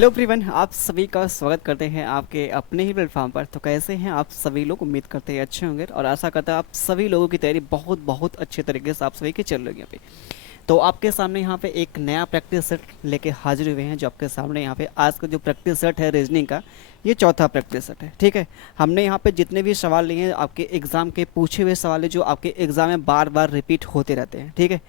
Hello everyone, आप सभी का स्वागत करते हैं आपके अपने ही प्लेटफॉर्म पर। तो कैसे हैं आप सभी लोग? उम्मीद करते हैं अच्छे होंगे और आशा करता है आप सभी लोगों की तैयारी बहुत बहुत अच्छे तरीके से आप सभी की चल रही है यहाँ पे। तो आपके सामने यहाँ पे एक नया प्रैक्टिस सेट लेके हाजिर हुए हैं। जो आपके सामने यहाँ पे आज का जो प्रैक्टिस सेट है रीजनिंग का, ये चौथा प्रैक्टिस सेट है। ठीक है, हमने यहाँ पे जितने भी सवाल लिए हैं आपके एग्ज़ाम के पूछे हुए सवाल है जो आपके एग्ज़ाम में बार बार रिपीट होते रहते हैं। ठीक है,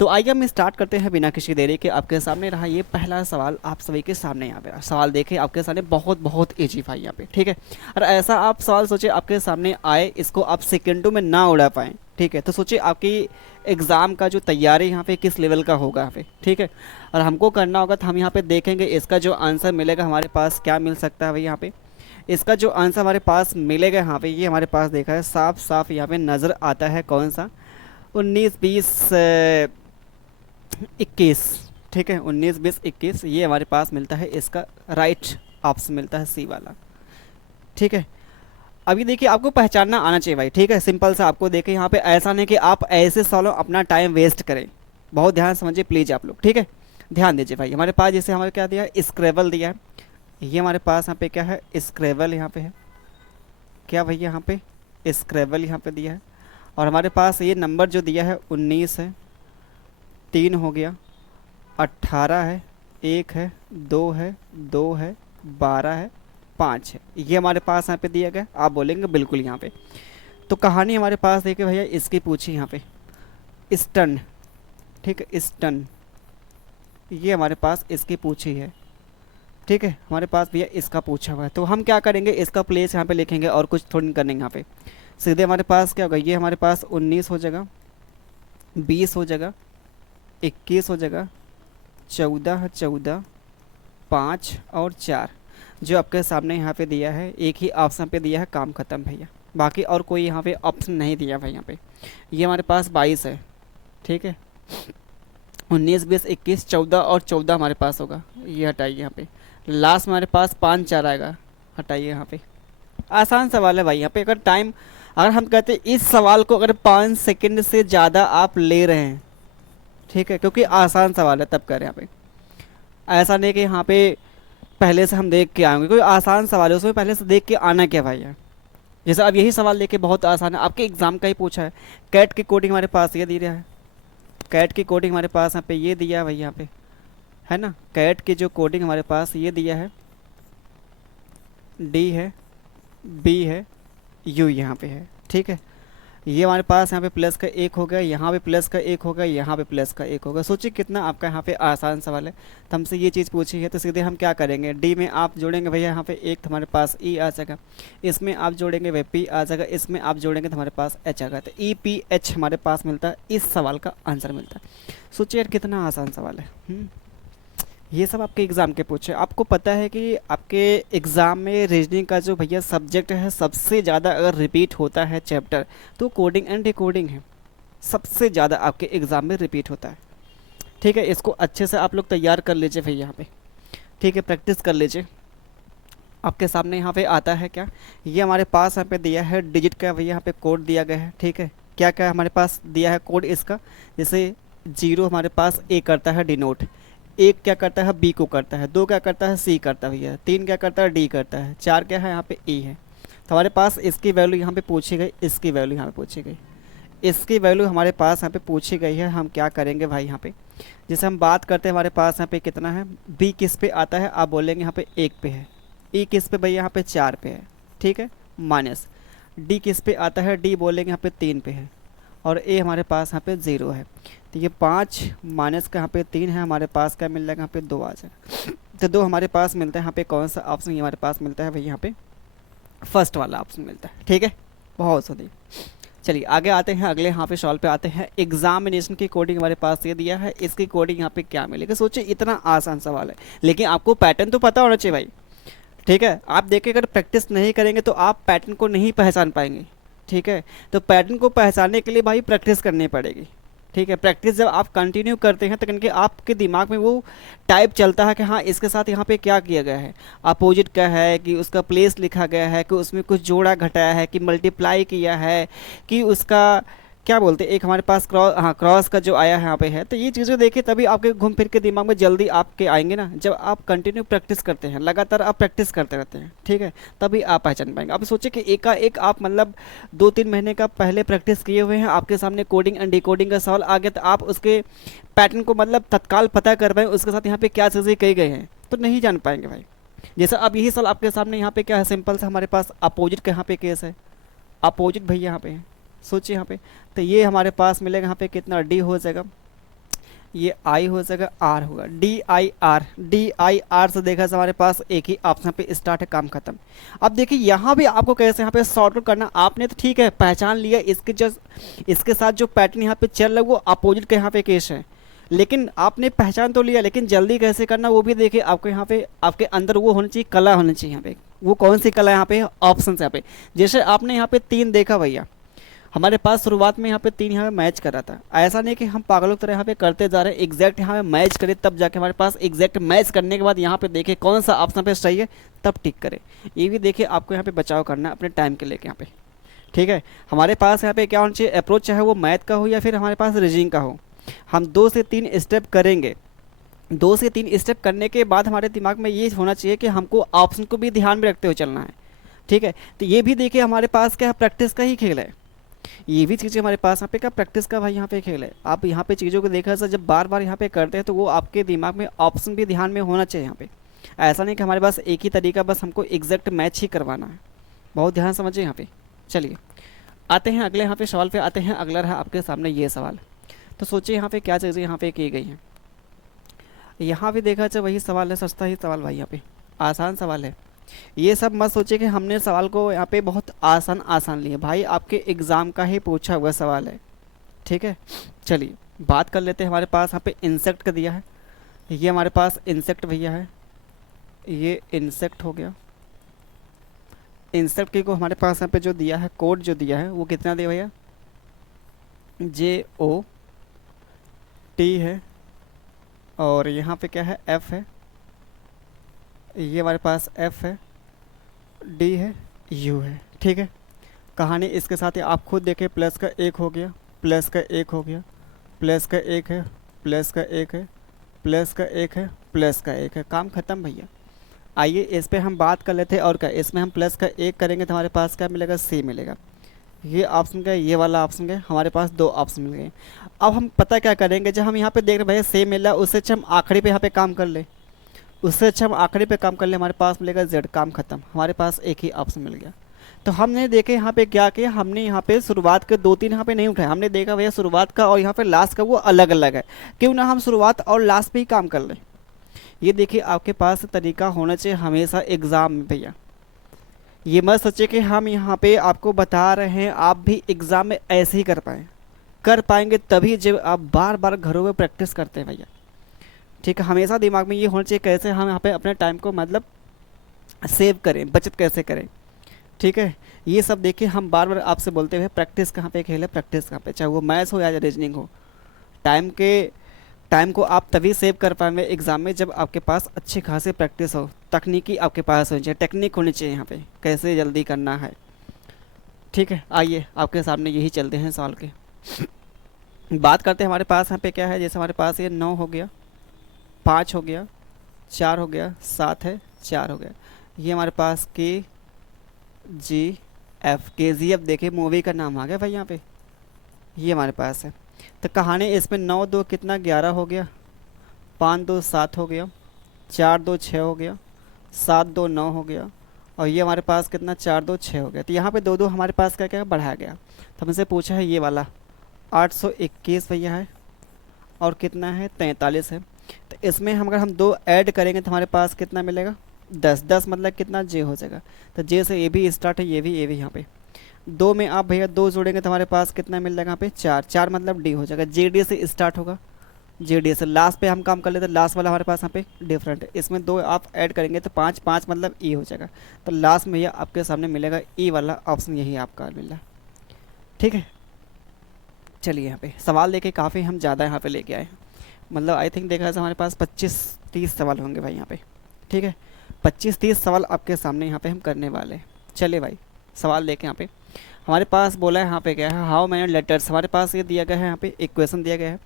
तो आइए हम स्टार्ट करते हैं बिना किसी देरी के। आपके सामने रहा ये पहला सवाल आप सभी के सामने। यहाँ पे सवाल देखें, आपके सामने बहुत बहुत ईजी भाई यहाँ पे। ठीक है, और ऐसा आप सवाल सोचे आपके सामने आए, इसको आप सेकंडों में ना उड़ा पाएँ। ठीक है, तो सोचिए आपकी एग्ज़ाम का जो तैयारी यहाँ पे किस लेवल का होगा यहाँ पे। ठीक है, और हमको करना होगा तो हम यहाँ पे देखेंगे इसका जो आंसर मिलेगा हमारे पास क्या मिल सकता है भाई। यहाँ पे इसका जो आंसर हमारे पास मिलेगा यहाँ पे, ये हमारे पास देखा है साफ साफ यहाँ पे नज़र आता है। कौन सा? 19 20 21। ठीक है, 19 20 21 ये हमारे पास मिलता है। इसका राइट ऑप्शन मिलता है सी वाला। ठीक है, अभी देखिए आपको पहचानना आना चाहिए भाई। ठीक है, सिंपल सा आपको देखिए यहाँ पे ऐसा नहीं कि आप ऐसे सवालों अपना टाइम वेस्ट करें। बहुत ध्यान समझिए प्लीज़ आप लोग। ठीक है, ध्यान दीजिए भाई। हमारे पास जैसे हमारे क्या दिया है, स्क्रेबल दिया है। ये हमारे पास यहाँ पे क्या है, स्क्रेबल यहाँ पे है। क्या भैया यहाँ पे स्क्रेबल यहाँ पे दिया है। और हमारे पास ये नंबर जो दिया है 19 है, 3 हो गया, 18 है, 1 है, 2 है, 2 है, 12 है, 5 है। ये हमारे पास यहाँ पे दिया गया। आप बोलेंगे बिल्कुल यहाँ पे। तो कहानी हमारे पास देखिए भैया, इसकी पूछी यहाँ पे स्टन। ठीक है, स्टन ये हमारे पास इसकी पूछी है। ठीक है, हमारे पास भैया इसका पूछा हुआ है। तो हम क्या करेंगे, इसका प्लेस यहाँ पे लिखेंगे और कुछ थोड़ी नहीं करेंगे यहाँ पे। सीधे हमारे पास क्या होगा, ये हमारे पास 19 हो जाएगा, 20 हो जाएगा, 21 हो जाएगा, 14 है, 14, 5 और 4 जो आपके सामने यहाँ पे दिया है। एक ही ऑप्शन पे दिया है, काम खत्म भैया। बाकी और कोई यहाँ पे ऑप्शन नहीं दिया भाई यहाँ पे। ये हमारे पास 22 है। ठीक है, 19 20 21 14 और 14 हमारे पास होगा। ये हटाइए यहाँ पे। लास्ट में हमारे पास 5 4 आएगा, हटाइए यहाँ पे। आसान सवाल है भाई यहाँ पे। अगर हम कहते हैं इस सवाल को अगर 5 सेकंड से ज़्यादा आप ले रहे हैं, ठीक है, क्योंकि आसान सवाल है तब कर यहाँ पे। ऐसा नहीं कि यहाँ पे पहले से हम देख के आएंगे। कोई आसान सवाल है उसमें पहले से देख के आना क्या भाई है। जैसे अब यही सवाल देखे बहुत आसान है, आपके एग्जाम का ही पूछा है। कैट की कोडिंग हमारे पास ये दिया है। कैट की कोडिंग हमारे पास यहाँ पे ये दिया है भाई यहाँ पे, है ना। कैट की जो कोडिंग हमारे पास ये दिया है, डी है, बी है, यू यहाँ पे है। ठीक है, ये हमारे पास यहाँ पे प्लस का 1 हो गया, यहाँ पे प्लस का 1 होगा, यहाँ पे प्लस का 1 होगा। सोचिए कितना आपका यहाँ पे आसान सवाल है। तो हमसे ये चीज़ पूछी है तो सीधे हम क्या करेंगे, डी में आप जोड़ेंगे भैया यहाँ पे 1 तो हमारे पास ई आ जाएगा। इसमें आप जोड़ेंगे वह पी आ जाएगा। इसमें आप जोड़ेंगे तो हमारे पास एच आ जाएगा। तो ई पी एच हमारे पास मिलता है, इस सवाल का आंसर मिलता है। सोचिए यार कितना आसान सवाल है। ये सब आपके एग्ज़ाम के पूछे। आपको पता है कि आपके एग्ज़ाम में रीजनिंग का जो भैया सब्जेक्ट है सबसे ज़्यादा अगर रिपीट होता है चैप्टर तो कोडिंग एंड डिकोडिंग है। सबसे ज़्यादा आपके एग्ज़ाम में रिपीट होता है। ठीक है, इसको अच्छे से आप लोग तैयार कर लीजिए भैया यहाँ पे। ठीक है, प्रैक्टिस कर लीजिए। आपके सामने यहाँ पे आता है क्या, ये हमारे पास यहाँ पे दिया है डिजिट का भैया यहाँ पे कोड दिया गया है। ठीक है, क्या क्या हमारे पास दिया है कोड इसका। जैसे 0 हमारे पास ए करता है डिनोट, 1 क्या करता है बी को करता है, 2 क्या करता है सी करता है भैया, 3 क्या करता है डी करता है, 4 क्या है यहाँ पे ई है। तो हमारे पास इसकी वैल्यू यहाँ पे पूछी गई, इसकी वैल्यू यहाँ पे पूछी गई, इसकी वैल्यू हमारे पास यहाँ पे पूछी गई है। हम क्या करेंगे भाई यहाँ पे, जैसे हम बात करते हैं हमारे पास यहाँ पे कितना है, बी किस पे आता है आप बोलेंगे यहाँ पे 1 पे है, ई किस पे भैया यहाँ पे 4 पे है। ठीक है, माइनस डी किस पे आता है, डी बोलेंगे यहाँ पे 3 पे है, और ए हमारे पास यहाँ पे 0 है। तो ये 5 माइनस का यहाँ पे 3 है, हमारे पास क्या मिल जाएगा यहाँ पे 2 आ जाएगा। तो 2 हमारे पास मिलता है यहाँ पे। कौन सा ऑप्शन ये हमारे पास मिलता है भाई यहाँ पे, फर्स्ट वाला ऑप्शन मिलता है। ठीक है, बहुत सही। चलिए आगे आते हैं, अगले यहाँ पे सवाल पे आते हैं। एग्जामिनेशन की कोडिंग हमारे पास ये दिया है, इसकी कोडिंग यहाँ पे क्या मिलेगा। सोचिए इतना आसान सवाल है, लेकिन आपको पैटर्न तो पता होना चाहिए भाई। ठीक है, आप देखिए अगर प्रैक्टिस नहीं करेंगे तो आप पैटर्न को नहीं पहचान पाएंगे। ठीक है, तो पैटर्न को पहचानने के लिए भाई प्रैक्टिस करनी पड़ेगी। ठीक है, प्रैक्टिस जब आप कंटिन्यू करते हैं तो कहीं आपके दिमाग में वो टाइप चलता है कि हाँ इसके साथ यहाँ पे क्या किया गया है, अपोजिट का है कि उसका प्लेस लिखा गया है कि उसमें कुछ जोड़ा घटाया है कि मल्टीप्लाई किया है कि उसका क्या बोलते हैं, एक हमारे पास क्रॉस, हाँ क्रॉस का जो आया है यहाँ पे है। तो ये चीज़ें देखिए तभी आपके घूम फिर के दिमाग में जल्दी आपके आएंगे ना, जब आप कंटिन्यू प्रैक्टिस करते हैं, लगातार आप प्रैक्टिस करते रहते हैं, ठीक है, तभी आप पहचान पाएंगे। आप सोचिए कि एक आप मतलब 2-3 महीने का पहले प्रैक्टिस किए हुए हैं, आपके सामने कोडिंग एंड डिकोडिंग का सवाल आ गया, तो आप उसके पैटर्न को मतलब तत्काल पता कर पाएँ, उसके साथ यहाँ पे क्या चीज़ें कही गई हैं, तो नहीं जान पाएंगे भाई। जैसा अब यही सवाल आपके सामने यहाँ पे क्या है, सिंपल सा हमारे पास अपोजिट का यहाँ पे केस है, अपोजिट भैया यहाँ पे है, सोचिए यहाँ पे। तो ये हमारे पास मिलेगा यहाँ पे कितना, डी हो जाएगा, ये आई हो जाएगा, आर होगा, डी आई आर से देखा जाए हमारे पास एक ही ऑप्शन पे स्टार्ट है, काम खत्म। अब देखिए यहाँ भी आपको कैसे यहाँ पे सॉर्ट आउट करना, आपने तो ठीक है पहचान लिया, इसके साथ जो पैटर्न यहाँ पे चल रहा है वो अपोजिट का यहाँ पे केस है, लेकिन आपने पहचान तो लिया, लेकिन जल्दी कैसे करना वो भी देखिए। आपको यहाँ पे आपके अंदर वो होनी चाहिए, कला होनी चाहिए यहाँ पे। वो कौन सी कला यहाँ पे, ऑप्शन यहाँ पे। जैसे आपने यहाँ पे 3 देखा भैया, हमारे पास शुरुआत में यहाँ पे 3 यहाँ पे मैच कर रहा था, ऐसा नहीं कि हम पागलों की तरह यहाँ पे करते जा रहे हैं, एग्जैक्ट यहाँ पे मैच करें तब जाके हमारे पास एग्जैक्ट मैच करने के बाद यहाँ पे देखें कौन सा ऑप्शन पे सही है, तब टिक करें। ये भी देखिए आपको यहाँ पे बचाव करना है अपने टाइम के लेके यहाँ पे, ठीक है। हमारे पास यहाँ पे क्या होना चाहिए, अप्रोच चाहे वो मैथ का हो या फिर हमारे पास रीजनिंग का हो, हम 2 से 3 स्टेप करेंगे। 2 से 3 स्टेप करने के बाद हमारे दिमाग में ये होना चाहिए कि हमको ऑप्शन को भी ध्यान में रखते हुए चलना है, ठीक है। तो ये भी देखिए हमारे पास क्या प्रैक्टिस का ही खेल है, ये भी चीज़ें हमारे पास यहाँ पे क्या प्रैक्टिस का भाई यहाँ पे खेल है। आप यहाँ पे चीज़ों को देखा सर, जब बार बार यहाँ पे करते हैं तो वो आपके दिमाग में ऑप्शन भी ध्यान में होना चाहिए यहाँ पे। ऐसा नहीं कि हमारे पास एक ही तरीका बस हमको एग्जैक्ट मैच ही करवाना है, बहुत ध्यान समझिए यहाँ पे। चलिए आते हैं अगले यहाँ पे सवाल पे आते हैं। अगला रहा आपके सामने ये सवाल, तो सोचिए यहाँ पे क्या चीज़ें यहाँ पे की गई हैं। यहाँ भी देखा जाए वही सवाल है, सस्ता ही सवाल भाई, यहाँ पे आसान सवाल है। ये सब मत सोचिए कि हमने सवाल को यहाँ पे बहुत आसान आसान लिए, भाई आपके एग्ज़ाम का ही पूछा हुआ सवाल है, ठीक है। चलिए बात कर लेते हैं। हमारे पास यहाँ पे इंसेक्ट का दिया है, ये हमारे पास इंसेक्ट भैया है, ये इंसेक्ट हो गया। इंसेक्ट की को हमारे पास यहाँ पे जो दिया है, कोड जो दिया है वो कितना दिया भैया, JOT है, और यहाँ पे क्या है, F है, ये हमारे पास F है, D है, U है, ठीक है। कहानी इसके साथ ही आप खुद देखें, प्लस का 1 हो गया, प्लस का 1 हो गया, प्लस का 1 है, प्लस का 1 है, प्लस का 1 है, प्लस का 1 है, काम ख़त्म भैया। आइए इस पे हम बात कर लेते हैं। और क्या, इसमें हम प्लस का 1 करेंगे तो हमारे पास क्या मिलेगा, C मिलेगा। ये ऑप्शन का, ये वाला ऑप्शन का, हमारे पास 2 ऑप्शन मिल गए। अब हम पता क्या करेंगे, जब हम यहाँ पे देख रहे भैया सेम मिला, उससे अच्छा हम आखिरी पे यहाँ पे काम कर ले, उससे अच्छा हम आखिरी पे काम कर ले, हमारे पास मिलेगा Z, काम खत्म, हमारे पास एक ही ऑप्शन मिल गया। तो हमने देखे यहाँ पे क्या किया, हमने यहाँ पे शुरुआत के 2-3 यहाँ पे नहीं उठाए, हमने देखा भैया शुरुआत का और यहाँ पे लास्ट का वो अलग अलग है, क्यों ना हम शुरुआत और लास्ट पे ही काम कर लें। ये देखिए आपके पास तरीका होना चाहिए हमेशा एग्ज़ाम में भैया। ये मत सोचिए कि हम यहाँ पे आपको बता रहे हैं, आप भी एग्ज़ाम में ऐसे ही कर पाएंगे तभी जब आप बार बार घरों में प्रैक्टिस करते हैं भैया, ठीक है। हमेशा दिमाग में ये होना चाहिए कैसे हम यहाँ पे अपने टाइम को मतलब सेव करें, बचत कैसे करें, ठीक है। ये सब देखिए हम बार बार आपसे बोलते हुए, प्रैक्टिस कहाँ पे खेल है, प्रैक्टिस कहाँ पे, चाहे वो मैथ्स हो या रीजनिंग हो। टाइम को आप तभी सेव कर पाएंगे एग्ज़ाम में जब आपके पास अच्छी खासी प्रैक्टिस हो, तकनीकी आपके पास होनी चाहिए, टेक्निक होनी चाहिए यहाँ पे कैसे जल्दी करना है, ठीक है। आइए आपके सामने यही चलते हैं सवाल के, बात करते हैं। हमारे पास यहाँ पे क्या है, जैसे हमारे पास ये 9 हो गया, 5 हो गया, 4 हो गया, 7 है, 4 हो गया। ये हमारे पास KGF देखिए मूवी का नाम आ गया भाई यहाँ पे, ये हमारे पास है। तो कहानी इसमें 9 2 कितना 11 हो गया, 5 2 7 हो गया, 4 2 6 हो गया, 7 2 9 हो गया, और ये हमारे पास कितना 4 2 6 हो गया। तो यहाँ पे 2 2 हमारे पास क्या क्या बढ़ाया गया। तो हमसे पूछा है ये वाला 821 भैया है, और कितना है 43 है। तो इसमें हम अगर हम 2 ऐड करेंगे तो हमारे पास कितना मिलेगा 10, 10 मतलब कितना J हो जाएगा। तो J से ये भी स्टार्ट है, ये भी यहाँ पे 2 में आप भैया 2 जोड़ेंगे तो हमारे पास कितना मिल जाएगा यहाँ पे 4, 4 मतलब D हो जाएगा। JD से स्टार्ट होगा, JD से लास्ट पे हम काम कर लेते हैं, लास्ट वाला हमारे पास यहाँ पे डिफरेंट है। इसमें 2 आप ऐड करेंगे तो 5, 5 मतलब E हो जाएगा। तो लास्ट में भैया आपके सामने मिलेगा E वाला ऑप्शन, यही आपका मिल रहा, ठीक है। चलिए यहाँ पे सवाल लेके काफ़ी हम ज़्यादा यहाँ पे लेके आए, मतलब आई थिंक देखा जाए हमारे पास 25-30 सवाल होंगे भाई यहाँ पे, ठीक है। 25-30 सवाल आपके सामने यहाँ पे हम करने वाले हैं। चलिए भाई सवाल लेके यहाँ पे हमारे पास बोला है यहाँ पे क्या है, हाउ मैनी लेटर्स, हमारे पास ये दिया गया है, यहाँ पे इक्वेशन दिया गया है।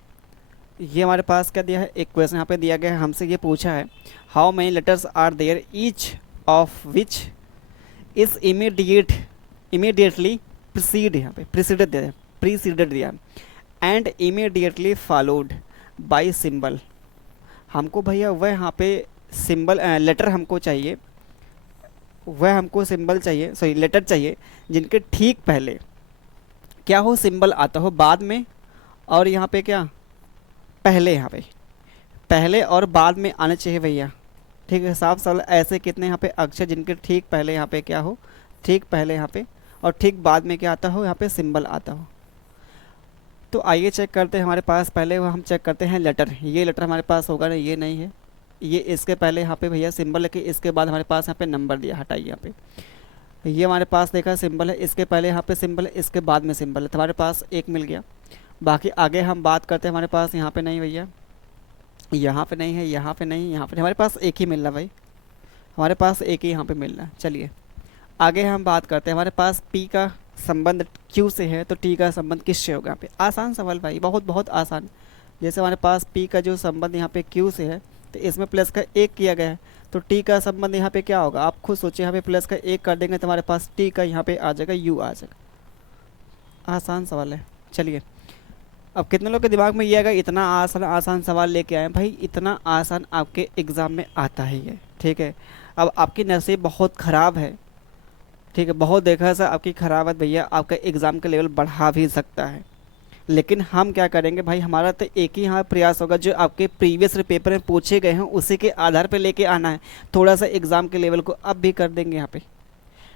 ये हमारे पास क्या दिया है, इक्वेशन यहाँ पे दिया गया है, हमसे ये पूछा है how many letters are there each of which is immediately precede, यहाँ पे प्रीसीडेड दिया है, प्रीसीडेड दिया है and immediately followed by symbol. हमको भैया वह यहाँ पे सिंबल लेटर हमको चाहिए, वह हमको सिंबल चाहिए, सॉरी लेटर चाहिए जिनके ठीक पहले क्या हो, सिंबल आता हो बाद में, और यहाँ पे क्या पहले, यहाँ पे पहले और बाद में आने चाहिए भैया। ठीक है, साफ साल ऐसे कितने यहाँ पे अक्षर जिनके ठीक पहले यहाँ पे क्या हो, ठीक पहले यहाँ पे और ठीक बाद में क्या आता हो, यहाँ पे सिंबल आता हो। तो आइए चेक करते हैं, हमारे पास पहले वो हम चेक करते हैं लेटर। ये लेटर हमारे पास होगा ना, ये नहीं है, ये इसके पहले यहाँ पे भैया सिंबल लेके इसके बाद हमारे पास यहाँ पे नंबर दिया, हटाइए यहाँ पे। ये हमारे पास देखा सिंबल है, इसके पहले यहाँ पे सिंबल है, इसके बाद में सिंबल है, तो हमारे पास एक मिल गया। बाकी आगे हम बात करते हैं, हमारे पास यहाँ पे नहीं भैया, यहाँ पे नहीं है, यहाँ पे नहीं, यहाँ पे हमारे पास एक ही मिल रहा भाई, हमारे पास एक ही यहाँ पे मिल रहा है। चलिए आगे हम बात करते हैं, हमारे पास पी का संबंध क्यू से है तो टी का संबंध किससे होगा। यहाँ पे आसान सवाल भाई, बहुत बहुत आसान। जैसे हमारे पास पी का जो संबंध यहाँ पे क्यू से है तो इसमें प्लस का एक किया गया है, तो टी का संबंध यहाँ पे क्या होगा, आप खुद सोचिए। यहाँ पे प्लस का एक कर देंगे तो हमारे पास टी का यहाँ पे आ जाएगा यू आ जाएगा। आसान सवाल है। चलिए अब कितने लोग के दिमाग में ये आएगा इतना आसान आसान सवाल लेके आए भाई, इतना आसान आपके एग्ज़ाम में आता ही है। ठीक है, अब आपकी नसीब बहुत ख़राब है, ठीक है, बहुत देखा सा आपकी ख़राब है भैया, आपका एग्ज़ाम का लेवल बढ़ा भी सकता है। लेकिन हम क्या करेंगे भाई, हमारा तो एक ही यहाँ प्रयास होगा, जो आपके प्रीवियस पेपर में पूछे गए हैं उसी के आधार पर लेके आना है। थोड़ा सा एग्ज़ाम के लेवल को अब भी कर देंगे यहाँ पे,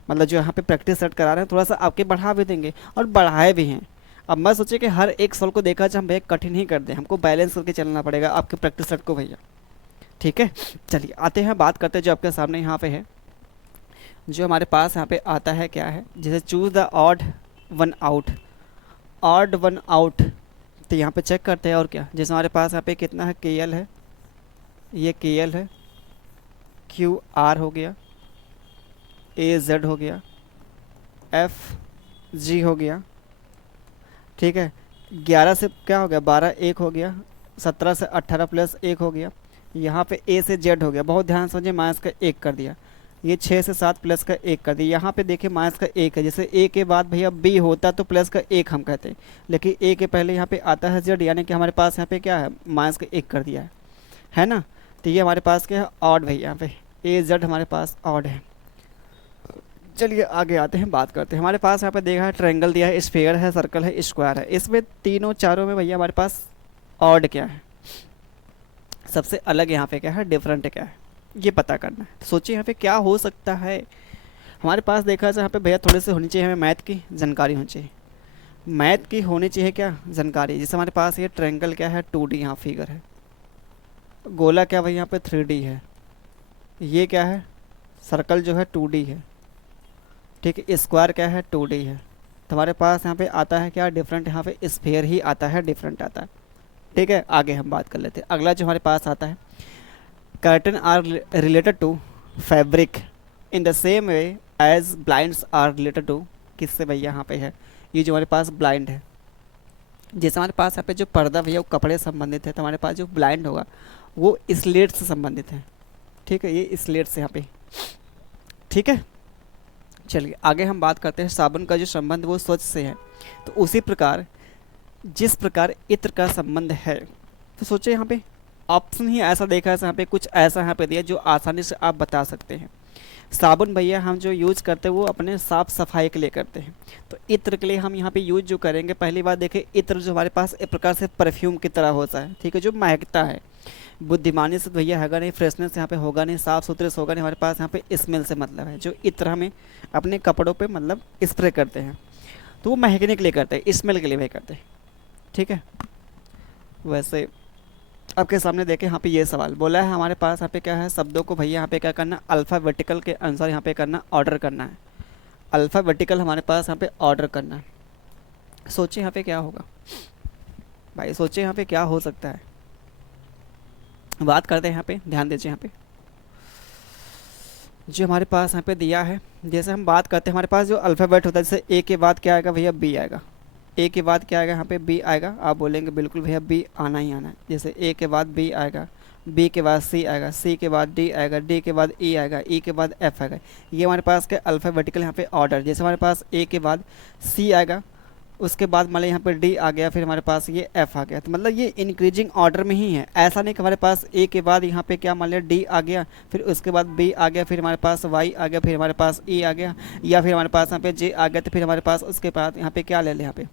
मतलब जो यहाँ पे प्रैक्टिस सेट करा रहे हैं थोड़ा सा आपके बढ़ा भी देंगे और बढ़ाए भी हैं। अब मैं सोचे कि हर एक सवाल को देखा जाए हम भैया कठिन ही कर दें, हमको बैलेंस करके चलना पड़ेगा आपके प्रैक्टिस सेट को भैया। ठीक है, चलिए आते हैं, बात करते हैं जो आपके सामने यहाँ पे है। जो हमारे पास यहाँ पे आता है क्या है, जैसे choose the odd one out, odd one out, तो यहाँ पे चेक करते हैं। और क्या, जैसे हमारे पास यहाँ पे कितना है, के एल है, ये के एल है, क्यू आर हो गया, ए जेड हो गया, एफ जी हो गया। ठीक है, 11 से क्या हो गया, 12 एक हो गया, 17 से 18 प्लस एक हो गया, यहाँ पे ए से जेड हो गया, बहुत ध्यान समझिए, माइनस का एक कर दिया। ये 6 से 7 प्लस का एक कर दिया, यहाँ पे देखिए माइनस का एक है। जैसे ए के बाद भैया बी होता तो प्लस का एक हम कहते हैं, लेकिन ए के पहले यहाँ पे आता है जेड, यानी कि हमारे पास यहाँ पे क्या है, माइनस का एक कर दिया है ना। तो ये हमारे पास क्या है, ऑड भैया, यहाँ पे ए जेड हमारे पास ऑड है। चलिए आगे आते हैं, बात करते हैं। हमारे पास यहाँ पे देखा है ट्रायंगल दिया है, स्फीयर है, सर्कल है, स्क्वायर है। इसमें तीनों चारों में भैया हमारे पास ऑड क्या है, सबसे अलग यहाँ पे क्या है, डिफरेंट क्या है, ये पता करना है। तो सोचिए यहाँ पे क्या हो सकता है। हमारे पास देखा जाए यहाँ पे भैया थोड़ी सी होनी चाहिए, हमें मैथ की जानकारी होनी चाहिए, मैथ की होनी चाहिए क्या जानकारी। जैसे हमारे पास ये ट्रायंगल क्या है, 2D यहाँ फिगर है, गोला क्या भाई यहाँ पे 3D है, ये क्या है, सर्कल जो है 2D है। ठीक है, स्क्वायर क्या है, 2D है। तो हमारे पास यहाँ पे आता है क्या, डिफरेंट, यहाँ पे स्फीयर ही आता है, डिफरेंट आता है। ठीक है, आगे हम बात कर लेते हैं। अगला जो हमारे पास आता है, curtain are related to fabric in the same way as blinds are related to, किससे भैया यहाँ पे है, ये जो हमारे पास ब्लाइंड है। जैसे हमारे पास यहाँ पे जो पर्दा भैया वो कपड़े संबंधित है, तो हमारे पास जो ब्लाइंड होगा वो स्लेट से संबंधित है। ठीक है, ये स्लेट से यहाँ पे। ठीक है, चलिए आगे हम बात करते हैं, साबुन का जो संबंध वो स्वच्छ से है, तो उसी प्रकार जिस प्रकार इत्र का संबंध है, तो सोचिए यहाँ पे ऑप्शन ही ऐसा देखा है, यहाँ पे कुछ ऐसा यहाँ पे दिया जो आसानी से आप बता सकते हैं। साबुन भैया हम जो यूज करते हैं वो अपने साफ़ सफाई के लिए करते हैं, तो इत्र के लिए हम यहाँ पे यूज जो करेंगे, पहली बात देखें इत्र जो हमारे पास एक प्रकार से परफ्यूम की तरह होता है। ठीक है, जो महकता है, बुद्धिमानी से भैया होगा नहीं, फ्रेशनेस यहाँ पे होगा नहीं, साफ़ सुथरे से होगा नहीं, हमारे पास यहाँ पे स्मेल से मतलब है। जो इत्र हमें अपने कपड़ों पे मतलब स्प्रे करते हैं तो वो महकने के लिए करते हैं, स्मेल के लिए भी करते हैं। ठीक है, वैसे आपके सामने देखें यहाँ पे ये सवाल बोला है, हमारे पास यहाँ पे क्या है, शब्दों को भैया यहाँ पे क्या करना, अल्फ़ाबेटिकल के अनुसार यहाँ पे करना, ऑर्डर करना है। अल्फ़ाबेटिकल हमारे पास यहाँ पे ऑर्डर करना है। सोचिए यहाँ पे क्या होगा भाई, सोचिए यहाँ पे क्या हो सकता है। बात करते हैं यहाँ पे, ध्यान दीजिए यहाँ पे। जो हमारे पास यहाँ पे दिया है, जैसे हम बात करते हैं हमारे पास जो अल्फ़ाबेट होता है, जैसे ए के बाद क्या आएगा भैया, बी आएगा। ए के बाद क्या आएगा यहाँ पे, बी आएगा। आप बोलेंगे बिल्कुल भैया बी आना ही आना है। जैसे ए के बाद बी आएगा, बी के बाद सी आएगा, सी के बाद डी आएगा, डी के बाद ई आएगा, ई के बाद एफ आएगा। ये हमारे पास के अल्फ़ाबेटिकल यहाँ पे ऑर्डर। जैसे हमारे पास ए के बाद सी आएगा, उसके बाद मान लिया यहाँ पे डी आ गया, फिर हमारे पास ये एफ आ गया। तो मतलब ये इंक्रीजिंग ऑर्डर में ही है। ऐसा नहीं कि हमारे पास ए के बाद यहाँ पे क्या मान लिया डी आ गया, फिर उसके बाद बी आ गया, फिर हमारे पास वाई आ गया, फिर हमारे पास ई आ गया, या फिर हमारे पास यहाँ पे जे आ गया, तो फिर हमारे पास उसके बाद यहाँ पे क्या ले लें, यहाँ पे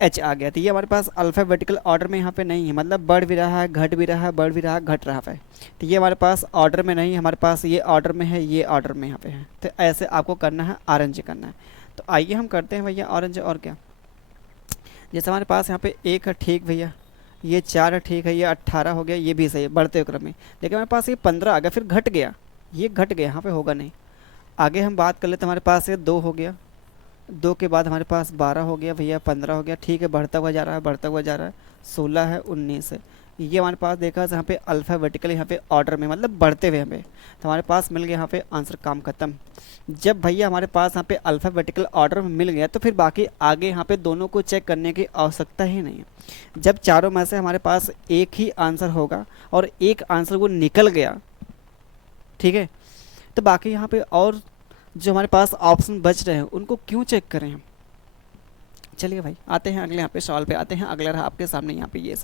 एच आ गया। तो ये हमारे पास अल्फ़ाबेटिकल ऑर्डर में यहाँ पे नहीं है, मतलब बढ़ भी रहा है, घट भी रहा है, बढ़ भी रहा है, घट रहा है। तो ये हमारे पास ऑर्डर में नहीं है, हमारे पास ये ऑर्डर में है, ये ऑर्डर में यहाँ पे है। तो ऐसे आपको करना है, अरेंज करना है। तो आइए हम करते हैं भैया ऑरेंज। और क्या, जैसे हमारे पास यहाँ पे एक है, ठीक भैया, ये 4 है, ठीक है, ये 18 हो गया, ये भी सही है बढ़ते हुए क्रम में। लेकिन हमारे पास ये 15 आ गया, फिर घट गया, ये घट गया, यहाँ पे होगा नहीं। आगे हम बात कर लेते, हमारे पास ये 2 हो गया, 2 के बाद हमारे पास 12 हो गया भैया, 15 हो गया, ठीक है, बढ़ता हुआ जा रहा है, बढ़ता हुआ जा रहा है, 16 है, 19 है। ये हमारे पास देखा यहाँ पे अल्फ़ाबेटिकल यहाँ पे ऑर्डर में, मतलब बढ़ते हुए हमें, तो हमारे पास मिल गया यहाँ पे आंसर, काम खत्म। जब भैया हमारे पास यहाँ पे अल्फ़ाबेटिकल ऑर्डर में मिल गया, तो फिर बाकी आगे यहाँ पे दोनों को चेक करने की आवश्यकता ही नहीं है। जब चारों में से हमारे पास एक ही आंसर होगा और एक आंसर वो निकल गया, ठीक है, तो बाकी यहाँ पे और जो हमारे पास ऑप्शन बच रहे हैं उनको क्यों चेक करें हम। चलिए भाई आते हैं अगले यहाँ पे सवाल पे आते हैं। अगला रहा आपके सामने यहाँ पे ये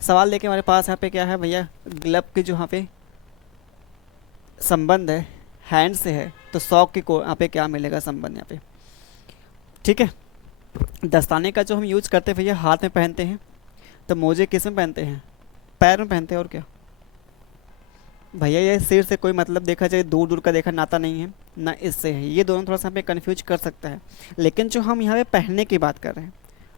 सवाल लेके हमारे पास यहाँ पे क्या है भैया, ग्लब के जो यहाँ पे संबंध है हैंड से है, तो सॉक के को यहाँ पे क्या मिलेगा संबंध यहाँ पे, ठीक है। दस्ताने का जो हम यूज करते हैं भैया हाथ में पहनते हैं, तो मोजे किस में पहनते हैं, पैर में पहनते हैं। और क्या भैया, ये सिर से कोई मतलब देखा जाए दूर दूर का देखा नाता नहीं है ना, इससे है। ये दोनों थोड़ा सा हमें कन्फ्यूज कर सकता है। लेकिन जो हम यहाँ पे पहनने की बात कर रहे हैं,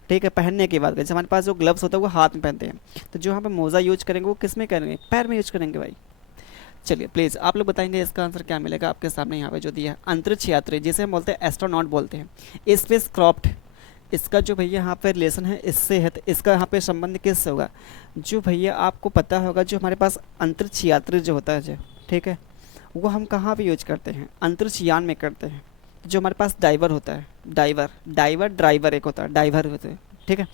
ठीक है, पहनने की बात करें, जैसे हमारे पास जो ग्लव्स होता है वो हाथ में पहनते हैं, तो जो यहाँ पे मोज़ा यूज करेंगे वो किस में करेंगे, पैर में यूज करेंगे भाई। चलिए प्लीज़ आप लोग बताएंगे इसका आंसर क्या मिलेगा आपके सामने यहाँ पे जो दिया है। अंतरिक्ष यात्री जिसे हम बोलते हैं एस्ट्रोनॉट बोलते हैं, स्पेस क्राफ्ट, इसका जो भैया यहाँ पे रिलेशन है इससे है, तो इसका यहाँ पे संबंध किससे होगा। जो भैया आपको पता होगा, जो हमारे पास अंतरिक्ष यात्री जो होता है जो, ठीक है, वो हम कहाँ पे यूज करते हैं, अंतरिक्ष यान में करते हैं। जो हमारे पास डाइवर होता है, डाइवर ड्राइवर एक होता है, डाइवर होते हैं, ठीक है।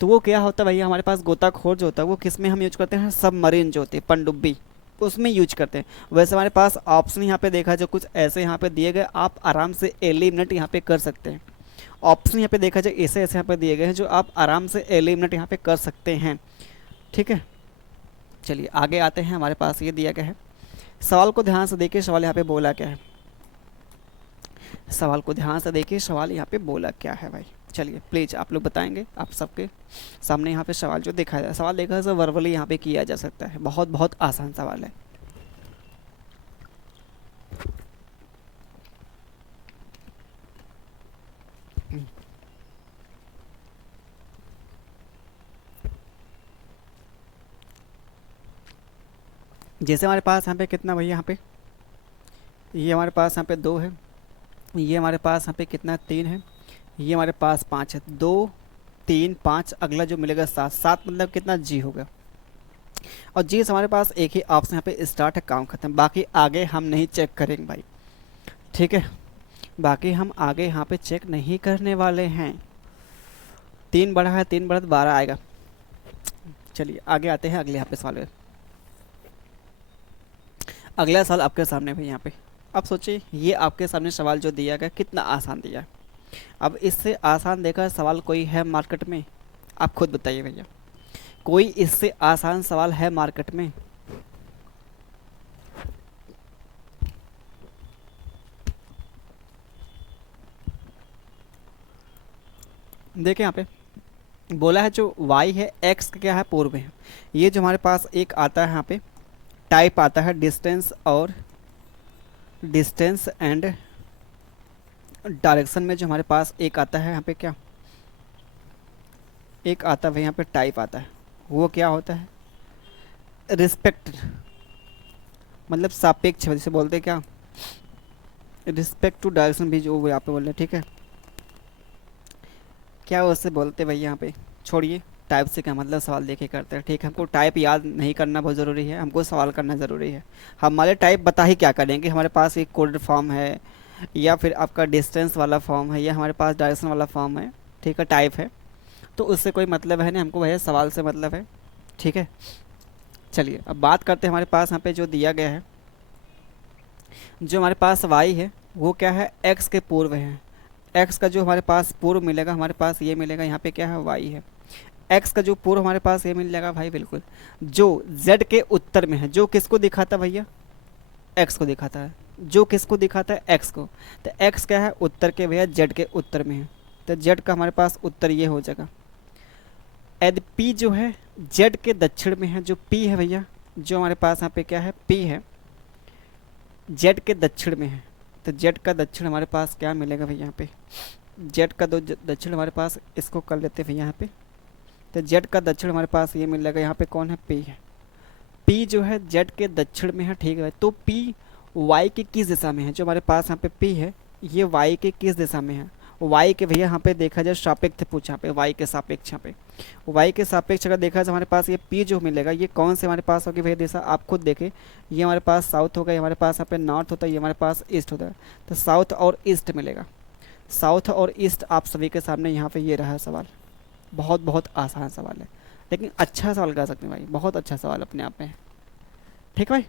तो वो क्या होता है भैया, हमारे पास गोताखोर जो होता है वो किस में हम यूज करते हैं, सबमरीन जो होती है, पनडुब्बी, उसमें यूज करते हैं। वैसे हमारे पास ऑप्शन यहाँ पे देखा जो कुछ ऐसे यहाँ पे दिए गए, आप आराम से एलिमिनेट यहाँ पे कर सकते हैं। ऑप्शन यहाँ पे देखा जाए ऐसे ऐसे यहाँ पे दिए गए हैं जो आप आराम से एलिमिनेट यहाँ पे कर सकते हैं, ठीक है। चलिए आगे आते हैं, हमारे पास ये दिया गया है। सवाल को ध्यान से देखिए, सवाल यहाँ पे बोला क्या है, सवाल को ध्यान से देखिए, सवाल यहाँ पे बोला क्या है भाई। चलिए प्लीज़ आप लोग बताएंगे, आप सबके सामने यहाँ पे सवाल जो देखा जाए, सवाल देखा जाए वर्बली यहाँ पे किया जा सकता है, बहुत बहुत आसान सवाल है। जैसे हमारे पास यहाँ पे कितना भैया, यहाँ पे ये हमारे पास यहाँ पे 2 है, ये हमारे पास यहाँ पे कितना 3 है, ये हमारे पास 5 है, 2 3 5, अगला जो मिलेगा 7, 7 मतलब कितना जी होगा। और जी हमारे पास एक ही ऑप्शन यहाँ पे स्टार्ट है, काम खत्म। बाकी आगे हम नहीं चेक करेंगे भाई, ठीक है, बाकी हम आगे यहाँ पे चेक नहीं करने वाले हैं। 3 बढ़ा है, 3 बढ़ा 12 आएगा। चलिए आगे आते हैं अगले यहाँ पे सवाल पे। अगला सवाल आपके सामने भाई यहाँ पे, अब सोचिए ये आपके सामने सवाल जो दिया गया कितना आसान दिया है। अब इससे आसान देखा सवाल कोई है मार्केट में, आप खुद बताइए भैया, कोई इससे आसान सवाल है मार्केट में। देखिए यहाँ पे बोला है जो y है x क्या है पूर्व में है। ये जो हमारे पास एक आता है यहाँ पे टाइप आता है डिस्टेंस और डिस्टेंस एंड डायरेक्शन में, जो हमारे पास एक आता है यहाँ पे क्या, एक आता है यहाँ पे टाइप आता है, वो क्या होता है रिस्पेक्ट, मतलब सापेक्ष जिसे बोलते हैं क्या, रिस्पेक्ट टू डायरेक्शन भी जो यहाँ पे बोल रहे हैं, ठीक है, क्या उससे बोलते हैं भाई यहाँ पे, छोड़िए टाइप से क्या मतलब सवाल देखे करते हैं। ठीक है, हमको टाइप याद नहीं करना बहुत ज़रूरी है, हमको सवाल करना ज़रूरी है। हमारे टाइप बता ही क्या करेंगे, हमारे पास एक कोडेड फॉर्म है या फिर आपका डिस्टेंस वाला फॉर्म है या हमारे पास डायरेक्शन वाला फॉर्म है, ठीक है, टाइप है, तो उससे कोई मतलब है नहीं, हमको भैया सवाल से मतलब है। ठीक है, चलिए अब बात करते हैं हमारे पास यहाँ पे जो दिया गया है, जो हमारे पास y है वो क्या है, x के पूर्व है। x का जो हमारे पास पूर्व मिलेगा हमारे पास ये मिलेगा, यहाँ पे क्या है y है। x का जो पूर्व हमारे पास ये मिल जाएगा भाई बिल्कुल, जो z के उत्तर में है, जो किसको दिखाता है भैया, x को दिखाता है, जो किसको दिखाता है x को, तो x क्या है उत्तर के भैया, z के उत्तर में है, तो z का हमारे पास उत्तर ये हो जाएगा। यदि p जो है z के दक्षिण में है, जो p है भैया, जो हमारे पास यहाँ पे क्या है p है, z के दक्षिण में है, तो z का दक्षिण हमारे पास क्या मिलेगा भैया, यहाँ पे z का दो दक्षिण हमारे पास, इसको कर लेते हैं भैया यहाँ पे, तो z का दक्षिण हमारे पास ये मिल जाएगा, यहाँ पे कौन है p है, p जो है z के दक्षिण में है। ठीक है, तो p y की किस दिशा में है, जो हमारे पास यहाँ पे p है ये y के किस दिशा में है, y के भैया यहाँ पे देखा जाए सापेक्ष पूछा, यहाँ पे y के सापेक्ष, यहाँ पे y के सापेक्ष अगर देखा जाए हमारे पास ये p जो मिलेगा ये कौन से हमारे पास होगी भैया दिशा, आप खुद देखें, ये हमारे पास साउथ होगा, ये हमारे पास यहाँ पे नॉर्थ होता है, ये हमारे पास ईस्ट होता है, तो साउथ और ईस्ट मिलेगा। साउथ और ईस्ट आप सभी के सामने यहाँ पे ये रहा सवाल, बहुत बहुत आसान सवाल है, लेकिन अच्छा सवाल कह सकते हैं भाई, बहुत अच्छा सवाल अपने आप में है। ठीक है भाई,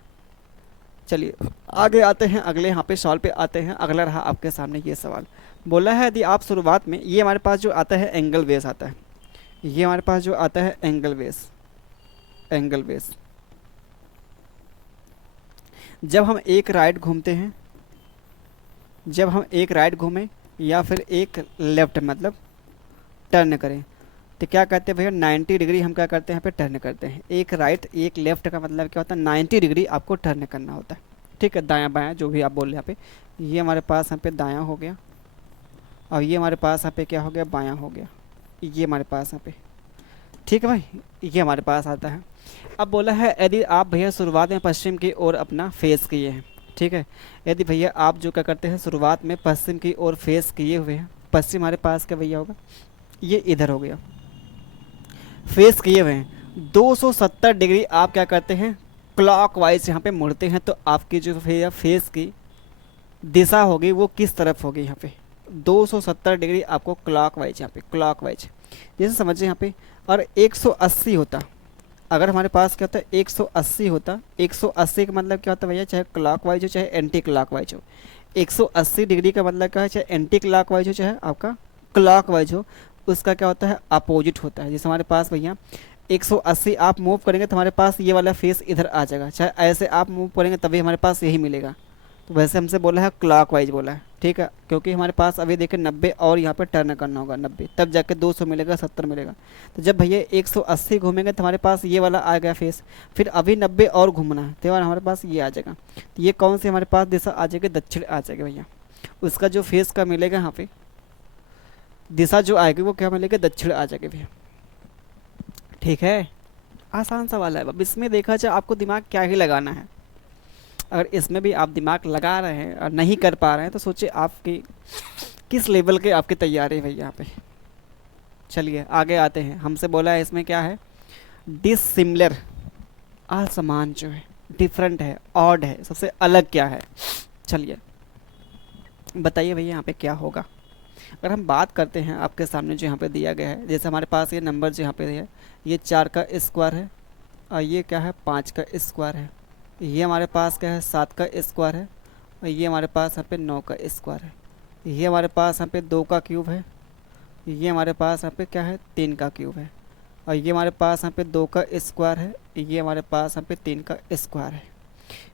चलिए आगे आते हैं, अगले यहाँ पे सवाल पे आते हैं। अगला रहा आपके सामने ये सवाल, बोला है यदि आप शुरुआत में, ये हमारे पास जो आता है एंगल बेस आता है, ये हमारे पास जो आता है एंगल बेस, एंगल बेस, जब हम एक राइट घूमते हैं, जब हम एक राइट घूमें या फिर एक लेफ्ट मतलब टर्न करें, तो क्या कहते हैं भैया 90 डिग्री हम क्या करते हैं यहाँ पे टर्न करते हैं। एक राइट एक लेफ्ट का मतलब क्या होता है, 90 डिग्री आपको टर्न करना होता है। ठीक है, दायां बायां जो भी आप बोल रहे हैं यहाँ पे, ये हमारे पास यहाँ पे दायां हो गया, और ये हमारे पास यहाँ पे क्या हो गया, बायां हो गया, ये हमारे पास यहाँ पे। ठीक है भाई, ये हमारे पास आता है। अब बोला है यदि आप भैया शुरुआत में पश्चिम की ओर अपना फेस किए हैं, ठीक है, यदि भैया आप जो क्या करते हैं शुरुआत में पश्चिम की ओर फेस किए हुए हैं, पश्चिम हमारे पास क्या भैया होगा, ये इधर हो गया, फेस किए हुए हैं, 270 डिग्री आप क्या करते हैं क्लॉकवाइज यहाँ पे मुड़ते हैं, तो आपकी जो भैया फेस की दिशा होगी वो किस तरफ होगी, यहाँ पे 270 डिग्री आपको क्लॉकवाइज, यहाँ पे क्लॉकवाइज जैसे समझिए यहाँ पे। और 180 होता, अगर हमारे पास क्या होता है 180 होता, 180 का मतलब क्या होता है भैया, चाहे क्लॉकवाइज हो चाहे एंटी क्लॉकवाइज हो, 180 डिग्री का मतलब क्या है, चाहे एंटी क्लॉकवाइज हो चाहे आपका क्लॉकवाइज हो, उसका क्या होता है अपोजिट होता है। जैसे हमारे पास भैया 180 आप मूव करेंगे तो हमारे पास ये वाला फेस इधर आ जाएगा, चाहे ऐसे आप मूव करेंगे तभी हमारे पास यही मिलेगा। तो वैसे हमसे बोला है क्लॉकवाइज बोला है, ठीक है, क्योंकि हमारे पास अभी देखिए 90 और यहाँ पे टर्न करना होगा 90, तब जाके 200 मिलेगा, 70 मिलेगा। तो जब भैया 180 घूमेंगे तो हमारे पास ये वाला आ गया फेस, फिर अभी 90 और घूमना है तो हमारे पास ये आ जाएगा। तो ये कौन सी हमारे पास दिशा आ जाएगी, दक्षिण आ जाएगी भैया, उसका जो फेस का मिलेगा यहाँ पे दिशा जो आएगी वो क्या मिलेगी, दक्षिण आ जाएगी भैया। ठीक है, आसान सवाल है। अब इसमें देखा जाए आपको दिमाग क्या ही लगाना है, अगर इसमें भी आप दिमाग लगा रहे हैं और नहीं कर पा रहे हैं तो सोचिए आपकी किस लेवल के आपकी तैयारी है भैया यहाँ पे। चलिए आगे आते हैं, हमसे बोला है इसमें क्या है, डिसिमिलर, असमान जो है, डिफरेंट है, ऑड है, सबसे अलग क्या है, चलिए बताइए भैया यहाँ पे क्या होगा। अगर हम बात करते हैं आपके सामने जो यहाँ पे दिया गया है, जैसे हमारे पास ये नंबर जो यहाँ पे है ये 4 का स्क्वायर है, और ये क्या है 5 का स्क्वायर है, ये हमारे पास क्या है 7 का स्क्वायर है, और ये हमारे पास यहाँ पे 9 का स्क्वायर है, ये हमारे पास यहाँ पे 2 का क्यूब है, ये हमारे पास यहाँ पे क्या है 3 का क्यूब है, और ये हमारे पास यहाँ पे 2 का स्क्वायर है, ये हमारे पास यहाँ पे 3 का स्क्वायर है।